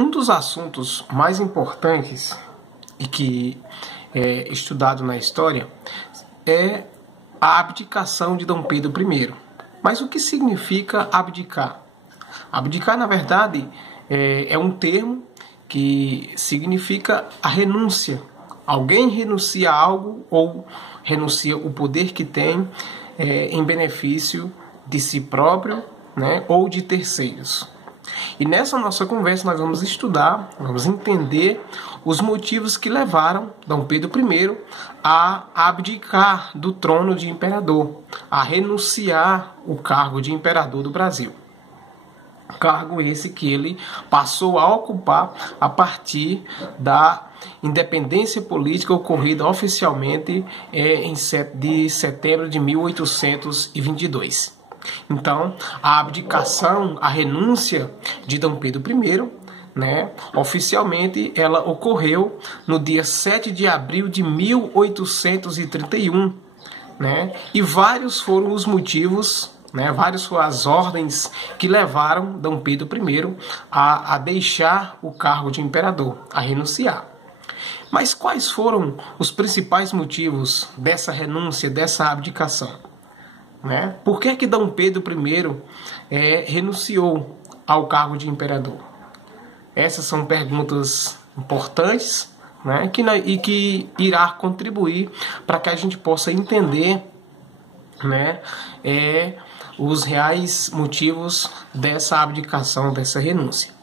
Um dos assuntos mais importantes e que é estudado na história é a abdicação de Dom Pedro I. Mas o que significa abdicar? Abdicar, na verdade, é um termo que significa a renúncia. Alguém renuncia a algo ou renuncia o poder que tem em benefício de si próprio, né, ou de terceiros. E nessa nossa conversa nós vamos estudar, vamos entender os motivos que levaram Dom Pedro I a abdicar do trono de imperador, a renunciar o cargo de imperador do Brasil. Cargo esse que ele passou a ocupar a partir da independência política ocorrida oficialmente de setembro de 1822. Então, a abdicação, a renúncia de Dom Pedro I, né, oficialmente ela ocorreu no dia 7 de abril de 1831, né, e vários foram os motivos, né, várias foram as ordens que levaram Dom Pedro I a deixar o cargo de imperador, a renunciar. Mas quais foram os principais motivos dessa renúncia, dessa abdicação? Né? Por que Dom Pedro I renunciou ao cargo de imperador? Essas são perguntas importantes, né? que irá contribuir para que a gente possa entender, né, os reais motivos dessa abdicação, dessa renúncia.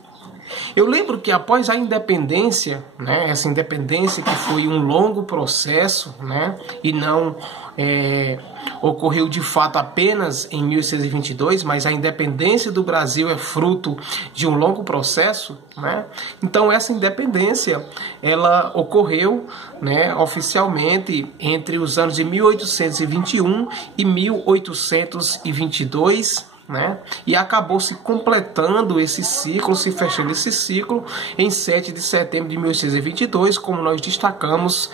Eu lembro que após a independência, né, essa independência que foi um longo processo, né, e não ocorreu de fato apenas em 1622, mas a independência do Brasil é fruto de um longo processo, né? Então essa independência ela ocorreu, né, oficialmente entre os anos de 1821 e 1822, né? E acabou se completando esse ciclo, se fechando esse ciclo em 7 de setembro de 1822, como nós destacamos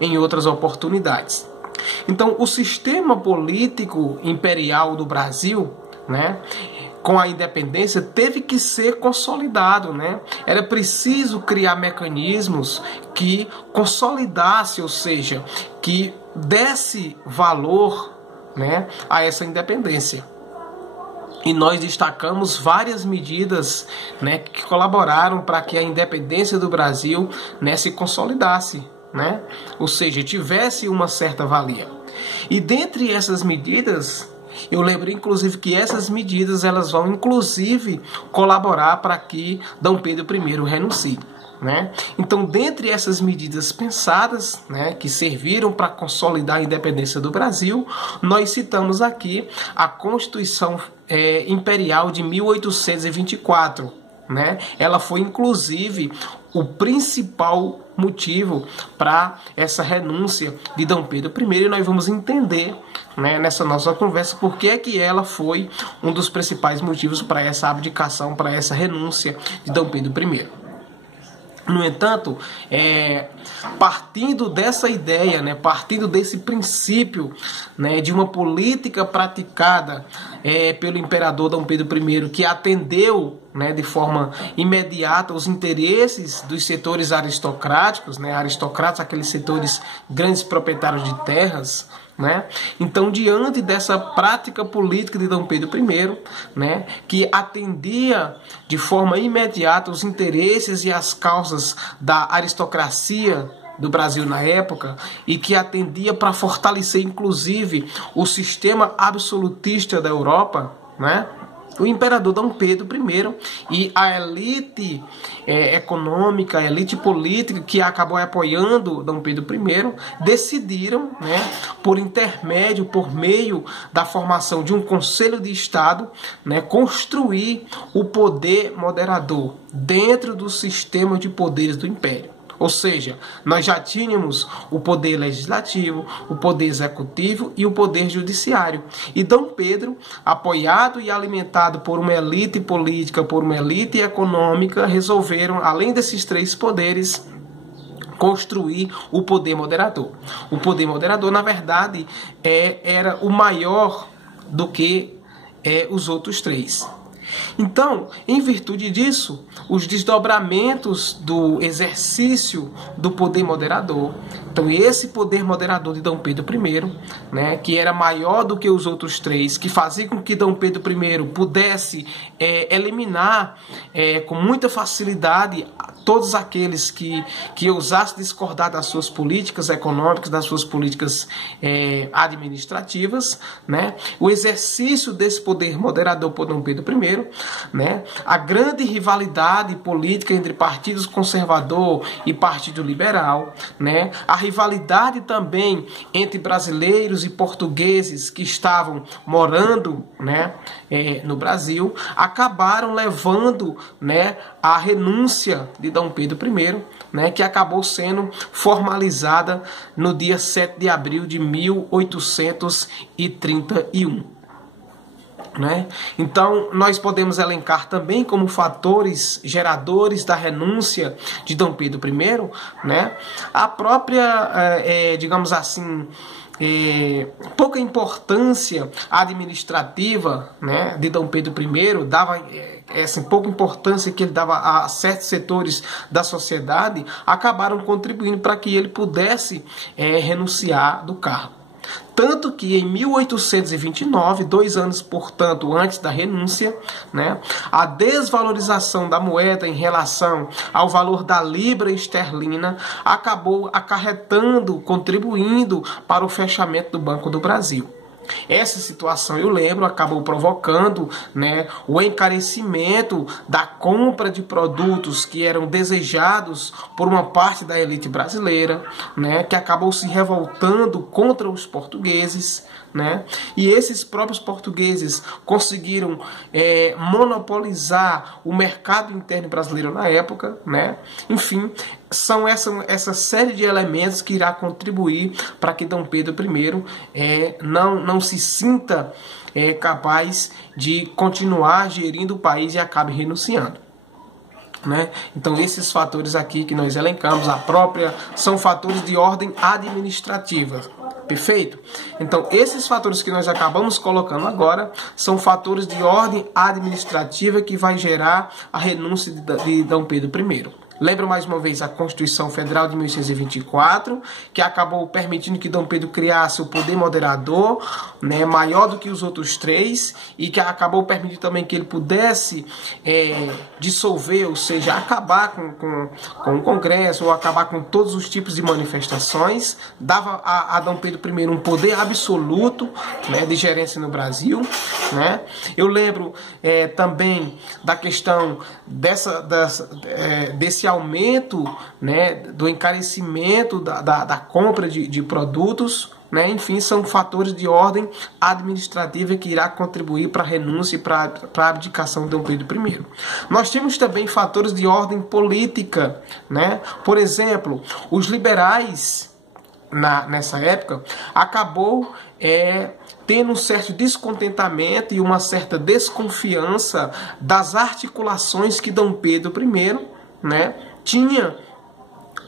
em outras oportunidades. Então, o sistema político imperial do Brasil, né, com a independência, teve que ser consolidado, né? Era preciso criar mecanismos que consolidasse, ou seja, que desse valor, né, a essa independência. E nós destacamos várias medidas, né, que colaboraram para que a independência do Brasil, né, se consolidasse, né? Ou seja, tivesse uma certa valia. E dentre essas medidas, eu lembro inclusive que essas medidas elas vão inclusive colaborar para que Dom Pedro I renuncie. Né? Então, dentre essas medidas pensadas, né, que serviram para consolidar a independência do Brasil, nós citamos aqui a Constituição Imperial de 1824. Né? Ela foi, inclusive, o principal motivo para essa renúncia de Dom Pedro I, e nós vamos entender, né, nessa nossa conversa por que é que ela foi um dos principais motivos para essa abdicação, para essa renúncia de Dom Pedro I. No entanto, partindo dessa ideia, né, partindo desse princípio, né, de uma política praticada pelo imperador Dom Pedro I, que atendeu, né, de forma imediata os interesses dos setores aristocráticos, né, aristocratas, aqueles setores grandes proprietários de terras, né? Então, diante dessa prática política de Dom Pedro I, né, que atendia de forma imediata os interesses e as causas da aristocracia do Brasil na época, e que atendia para fortalecer inclusive o sistema absolutista da Europa, né? O imperador Dom Pedro I e a elite econômica, a elite política que acabou apoiando Dom Pedro I, decidiram, né, por meio da formação de um Conselho de Estado, né, construir o poder moderador dentro do sistema de poderes do Império. Ou seja, nós já tínhamos o poder legislativo, o poder executivo e o poder judiciário. E Dom Pedro, apoiado e alimentado por uma elite política, por uma elite econômica, resolveram, além desses três poderes, construir o poder moderador. O poder moderador, na verdade, era o maior do que os outros três. Então, em virtude disso, os desdobramentos do exercício do poder moderador, então esse poder moderador de Dom Pedro I, né, que era maior do que os outros três, que fazia com que Dom Pedro I pudesse eliminar com muita facilidade todos aqueles que ousassem discordar das suas políticas econômicas, das suas políticas administrativas, né? O exercício desse poder moderador por Dom Pedro I, né? A grande rivalidade política entre Partido Conservador e Partido Liberal, né? A rivalidade também entre brasileiros e portugueses que estavam morando, né, no Brasil, acabaram levando, né, a renúncia de Dom Pedro I, né, que acabou sendo formalizada no dia 7 de abril de 1831. Né? Então, nós podemos elencar também como fatores geradores da renúncia de Dom Pedro I, né, a própria, digamos assim, pouca importância administrativa, né, de Dom Pedro I, dava essa pouca importância que ele dava a certos setores da sociedade, acabaram contribuindo para que ele pudesse renunciar do cargo. Tanto que em 1829, 2 anos, portanto, antes da renúncia, né, a desvalorização da moeda em relação ao valor da libra esterlina acabou acarretando, contribuindo para o fechamento do Banco do Brasil. Essa situação, eu lembro, acabou provocando, né, o encarecimento da compra de produtos que eram desejados por uma parte da elite brasileira, né, que acabou se revoltando contra os portugueses, né, e esses próprios portugueses conseguiram monopolizar o mercado interno brasileiro na época, né. Enfim, são essa série de elementos que irá contribuir para que Dom Pedro I não se sinta capaz de continuar gerindo o país e acabe renunciando. Né? Então esses fatores aqui que nós elencamos, são fatores de ordem administrativa. Perfeito? Então esses fatores que nós acabamos colocando agora são fatores de ordem administrativa que vai gerar a renúncia de Dom Pedro I. Lembro mais uma vez a Constituição Federal de 1824, que acabou permitindo que Dom Pedro criasse o poder moderador, né, maior do que os outros três, e que acabou permitindo também que ele pudesse dissolver, ou seja, acabar com o Congresso, ou acabar com todos os tipos de manifestações, dava a Dom Pedro I um poder absoluto, né, de gerência no Brasil. Né? Eu lembro também da questão desse aumento, né, do encarecimento da compra de produtos, né? Enfim, são fatores de ordem administrativa que irá contribuir para a renúncia e para a abdicação de Dom Pedro I. Nós temos também fatores de ordem política, né? Por exemplo, os liberais nessa época acabou tendo um certo descontentamento e uma certa desconfiança das articulações que Dom Pedro I, né, tinha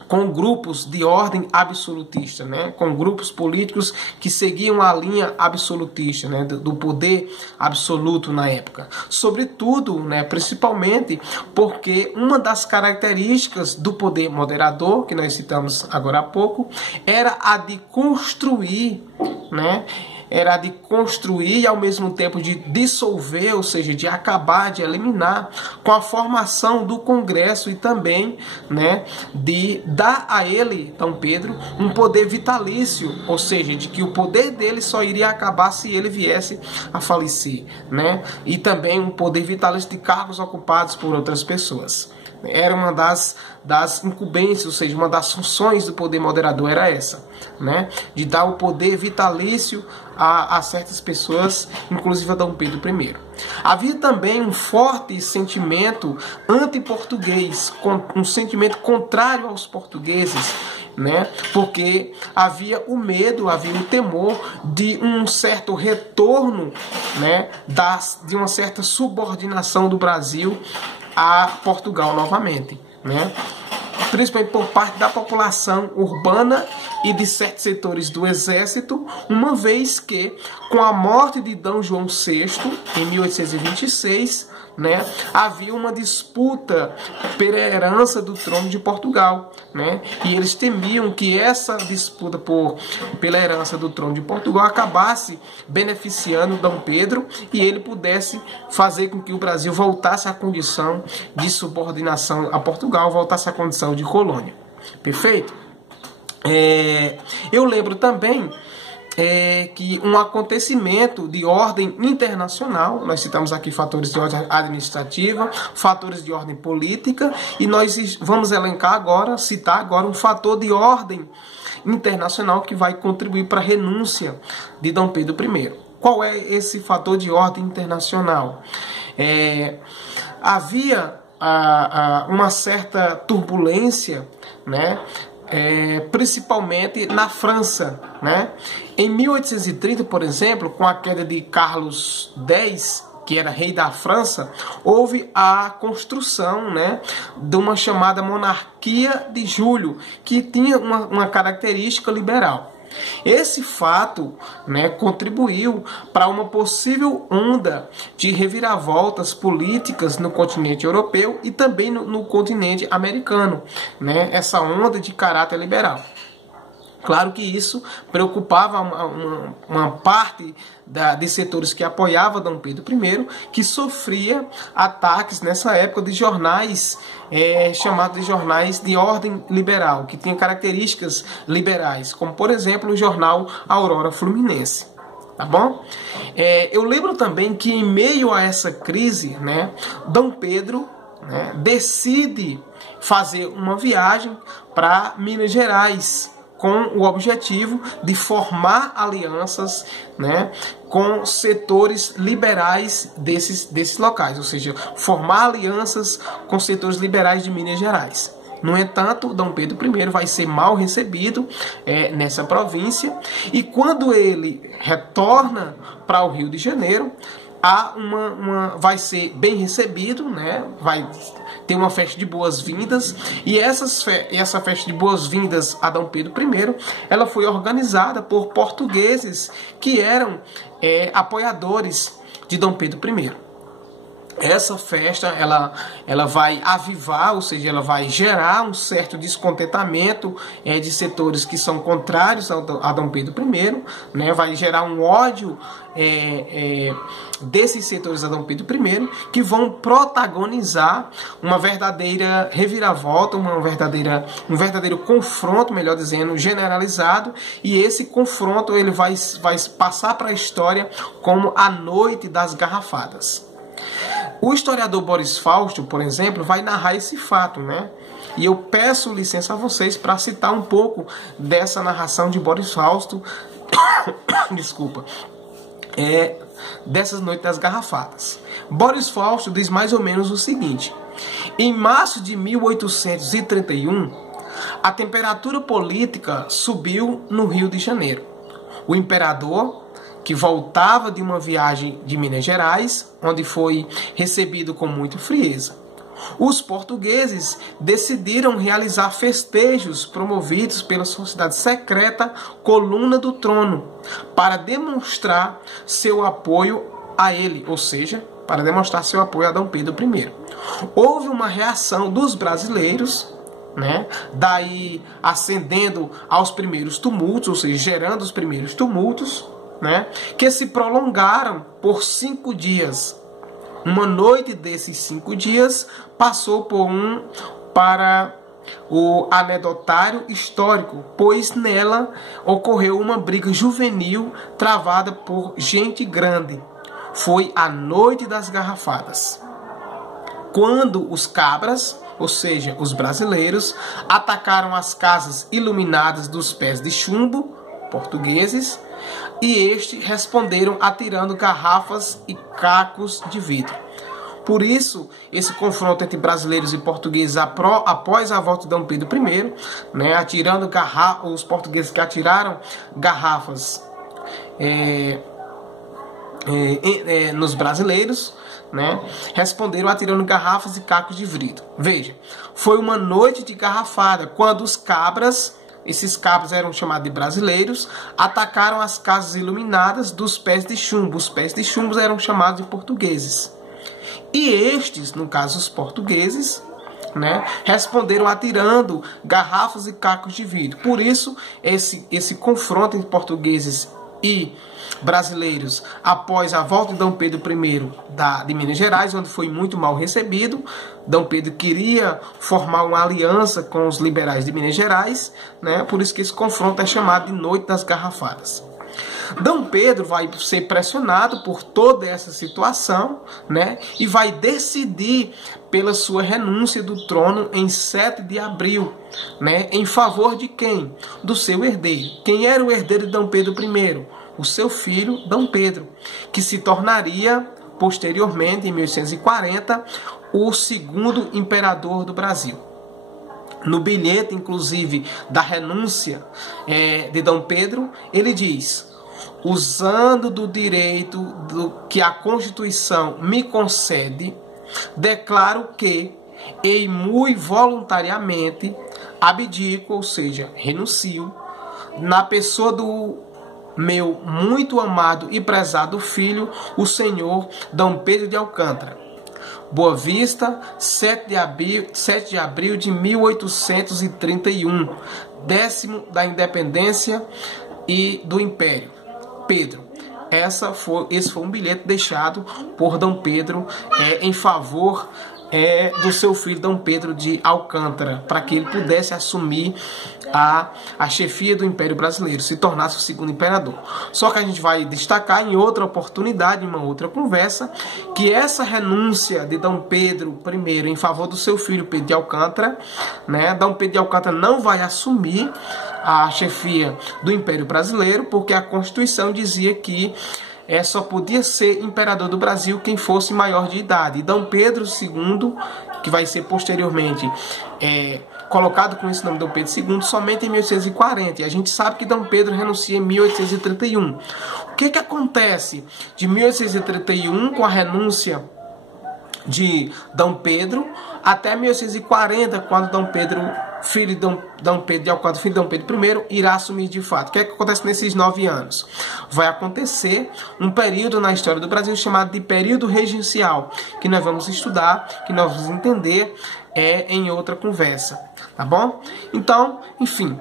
com grupos de ordem absolutista, né, com grupos políticos que seguiam a linha absolutista, né, do poder absoluto na época. Sobretudo, né, principalmente porque uma das características do poder moderador, que nós citamos agora há pouco, era a de construir, né, era de construir e ao mesmo tempo de dissolver, ou seja, de acabar, de eliminar, com a formação do Congresso e também, né, de dar a ele, Dom Pedro, um poder vitalício, ou seja, de que o poder dele só iria acabar se ele viesse a falecer, né, e também um poder vitalício de cargos ocupados por outras pessoas. Era uma das incumbências, ou seja, uma das funções do poder moderador era essa, né? De dar o poder vitalício a certas pessoas, inclusive a Dom Pedro I. Havia também um forte sentimento anti-português, um sentimento contrário aos portugueses, né? Porque havia o medo, havia o temor de um certo retorno, né, de uma certa subordinação do Brasil a Portugal novamente, né? Principalmente por parte da população urbana e de certos setores do exército, uma vez que, com a morte de D. João VI, em 1826, né, havia uma disputa pela herança do trono de Portugal, né, e eles temiam que essa disputa pela herança do trono de Portugal acabasse beneficiando Dom Pedro e ele pudesse fazer com que o Brasil voltasse à condição de subordinação a Portugal, voltasse à condição de colônia. Perfeito? Eu lembro também que um acontecimento de ordem internacional, nós citamos aqui fatores de ordem administrativa, fatores de ordem política, e nós vamos elencar agora, citar agora um fator de ordem internacional que vai contribuir para a renúncia de Dom Pedro I. Qual é esse fator de ordem internacional? Havia uma certa turbulência, né? Principalmente na França, né? Em 1830, por exemplo, com a queda de Carlos X, que era rei da França, houve a construção, né, de uma chamada monarquia de Julho, que tinha uma característica liberal. Esse fato, né, contribuiu para uma possível onda de reviravoltas políticas no continente europeu e também no continente americano, né, essa onda de caráter liberal. Claro que isso preocupava uma parte de setores que apoiavam Dom Pedro I, que sofria ataques nessa época de jornais chamados de jornais de ordem liberal, que tinham características liberais, como por exemplo o jornal Aurora Fluminense. Tá bom? Eu lembro também que em meio a essa crise, né, Dom Pedro, né, decide fazer uma viagem para Minas Gerais, com o objetivo de formar alianças, né, com setores liberais desses locais, ou seja, formar alianças com setores liberais de Minas Gerais. No entanto, Dom Pedro I vai ser mal recebido nessa província, e quando ele retorna para o Rio de Janeiro, vai ser bem recebido, né? Vai ter uma festa de boas-vindas, e essa festa de boas-vindas a Dom Pedro I, ela foi organizada por portugueses que eram apoiadores de Dom Pedro I. Essa festa ela vai avivar, ou seja, ela vai gerar um certo descontentamento de setores que são contrários a Dom Pedro I, né? Vai gerar um ódio desses setores a Dom Pedro I, que vão protagonizar uma verdadeira reviravolta, um verdadeiro confronto, melhor dizendo, generalizado, e esse confronto ele vai passar para a história como a Noite das Garrafadas. O historiador Boris Fausto, por exemplo, vai narrar esse fato, né? E eu peço licença a vocês para citar um pouco dessa narração de Boris Fausto, desculpa, dessas Noites das Garrafadas. Boris Fausto diz mais ou menos o seguinte: em março de 1831, a temperatura política subiu no Rio de Janeiro. O imperador, que voltava de uma viagem de Minas Gerais, onde foi recebido com muita frieza. Os portugueses decidiram realizar festejos promovidos pela sociedade secreta Coluna do Trono, para demonstrar seu apoio a ele, ou seja, para demonstrar seu apoio a Dom Pedro I. Houve uma reação dos brasileiros, né? Daí ascendendo aos primeiros tumultos, ou seja, gerando os primeiros tumultos, né, que se prolongaram por 5 dias. Uma noite desses 5 dias passou para o anedotário histórico, pois nela ocorreu uma briga juvenil travada por gente grande. Foi a Noite das Garrafadas, quando os cabras, ou seja, os brasileiros, atacaram as casas iluminadas dos pés de chumbo portugueses, e estes responderam atirando garrafas e cacos de vidro. Por isso, esse confronto entre brasileiros e portugueses após a volta de Dom Pedro I, né, atirando os portugueses que atiraram garrafas nos brasileiros, né, responderam atirando garrafas e cacos de vidro. Veja, foi uma noite de garrafada, quando os cabras, esses cabras eram chamados de brasileiros, atacaram as casas iluminadas dos pés de chumbo. Os pés de chumbo eram chamados de portugueses. E estes, no caso os portugueses, né, responderam atirando garrafas e cacos de vidro. Por isso, esse confronto entre portugueses e brasileiros após a volta de Dom Pedro I de Minas Gerais, onde foi muito mal recebido. Dom Pedro queria formar uma aliança com os liberais de Minas Gerais, né, por isso que esse confronto é chamado de Noite das Garrafadas. Dom Pedro vai ser pressionado por toda essa situação, né, e vai decidir pela sua renúncia do trono em 7 de abril, né, em favor de quem? Do seu herdeiro. Quem era o herdeiro de Dom Pedro I? O seu filho, Dom Pedro, que se tornaria, posteriormente, em 1840, o segundo imperador do Brasil. No bilhete, inclusive, da renúncia de Dom Pedro, ele diz: usando do direito que a Constituição me concede, declaro que, e muito voluntariamente, abdico, ou seja, renuncio, na pessoa do meu muito amado e prezado filho, o senhor Dom Pedro de Alcântara. Boa Vista, 7 de abril de 1831, 10º da independência e do Império. Pedro. Esse foi um bilhete deixado por Dom Pedro em favor do seu filho Dom Pedro de Alcântara, para que ele pudesse assumir a chefia do Império Brasileiro, se tornasse o segundo imperador. Só que a gente vai destacar em outra oportunidade, em uma outra conversa, que essa renúncia de Dom Pedro I em favor do seu filho Pedro de Alcântara, né, Dom Pedro de Alcântara não vai assumir a chefia do Império Brasileiro, porque a Constituição dizia que só podia ser imperador do Brasil quem fosse maior de idade. E Dom Pedro II, que vai ser posteriormente colocado com esse nome Dom Pedro II, somente em 1840. E a gente sabe que Dom Pedro renuncia em 1831. O que acontece de 1831 com a renúncia de Dom Pedro até 1840, quando Dom Pedro, filho de Dom Pedro de Alcântara, filho de Dom Pedro I, irá assumir de fato? O que acontece nesses 9 anos? Vai acontecer um período na história do Brasil chamado de período regencial, que nós vamos estudar, que nós vamos entender em outra conversa, tá bom? Então, enfim,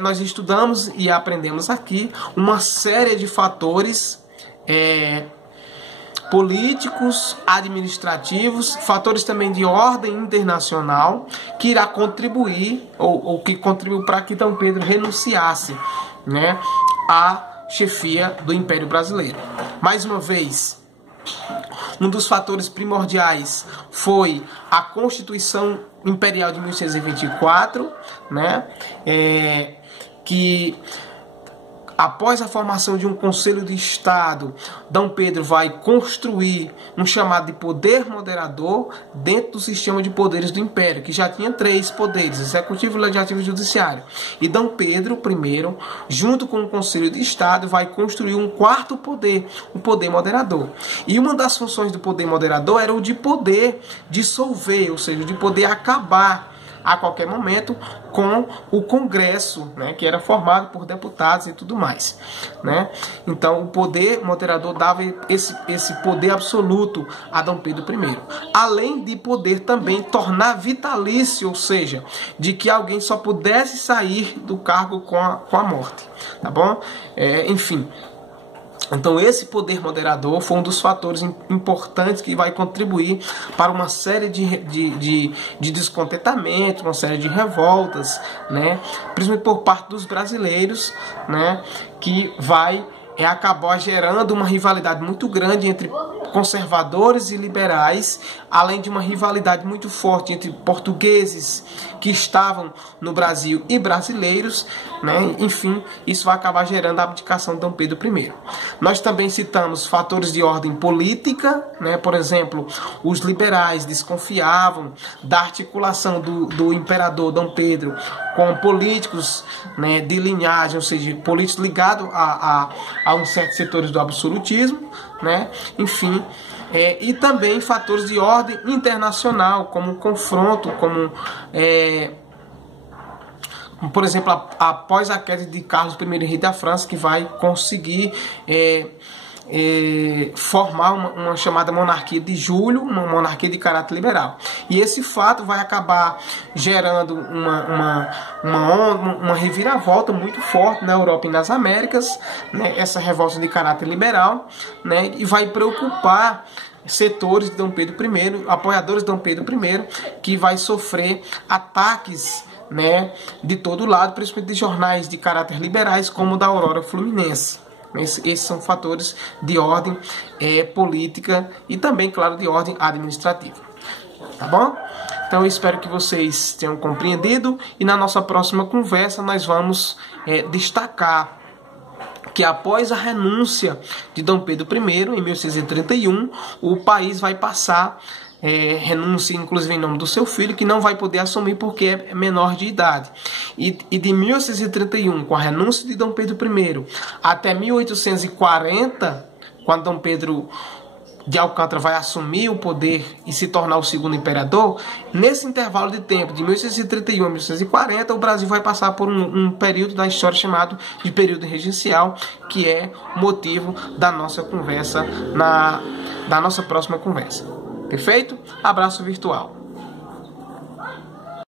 nós estudamos e aprendemos aqui uma série de fatores políticos, administrativos, fatores também de ordem internacional, que irá contribuir, ou que contribuiu para que Dom Pedro renunciasse, né, à chefia do Império Brasileiro. Mais uma vez, um dos fatores primordiais foi a Constituição Imperial de 1824, né, que após a formação de um Conselho de Estado, Dom Pedro vai construir um chamado de poder moderador dentro do sistema de poderes do Império, que já tinha 3 poderes, executivo, legislativo e judiciário. E Dom Pedro I, junto com o Conselho de Estado, vai construir um 4º poder, o poder moderador. E uma das funções do poder moderador era o de poder dissolver, ou seja, de poder acabar a qualquer momento com o Congresso, né, que era formado por deputados e tudo mais, né? Então o poder moderador dava esse poder absoluto a Dom Pedro I, além de poder também tornar vitalício, ou seja, de que alguém só pudesse sair do cargo com a morte, tá bom? Enfim. Então esse poder moderador foi um dos fatores importantes que vai contribuir para uma série de descontentamento, uma série de revoltas, né, principalmente por parte dos brasileiros, né, que vai acabar gerando uma rivalidade muito grande entre conservadores e liberais, além de uma rivalidade muito forte entre portugueses que estavam no Brasil e brasileiros, né? Enfim, isso vai acabar gerando a abdicação de Dom Pedro I. Nós também citamos fatores de ordem política, né? Por exemplo, os liberais desconfiavam da articulação do imperador Dom Pedro com políticos, né, de linhagem, ou seja, políticos ligados a uns certos setores do absolutismo, né? Enfim, e também fatores de ordem internacional, como confronto, como por exemplo, após a queda de Carlos I, rei da França, que vai conseguir formar uma chamada monarquia de julho, uma monarquia de caráter liberal. E esse fato vai acabar gerando uma reviravolta muito forte na Europa e nas Américas, né, essa revolta de caráter liberal, né, e vai preocupar setores de Dom Pedro I, apoiadores de Dom Pedro I, que vai sofrer ataques, né, de todo lado, principalmente de jornais de caráter liberais, como o da Aurora Fluminense. Esses são fatores de ordem política e também, claro, de ordem administrativa. Tá bom? Então eu espero que vocês tenham compreendido, e na nossa próxima conversa nós vamos destacar que após a renúncia de Dom Pedro I, em 1631, o país vai passar, renúncia inclusive em nome do seu filho, que não vai poder assumir porque é menor de idade. E de 1631, com a renúncia de Dom Pedro I, até 1840, quando Dom Pedro de Alcântara vai assumir o poder e se tornar o segundo imperador, nesse intervalo de tempo, de 1631 a 1640, o Brasil vai passar por um período da história chamado de período regencial, que é motivo da nossa conversa, da nossa próxima conversa. Perfeito? Abraço virtual.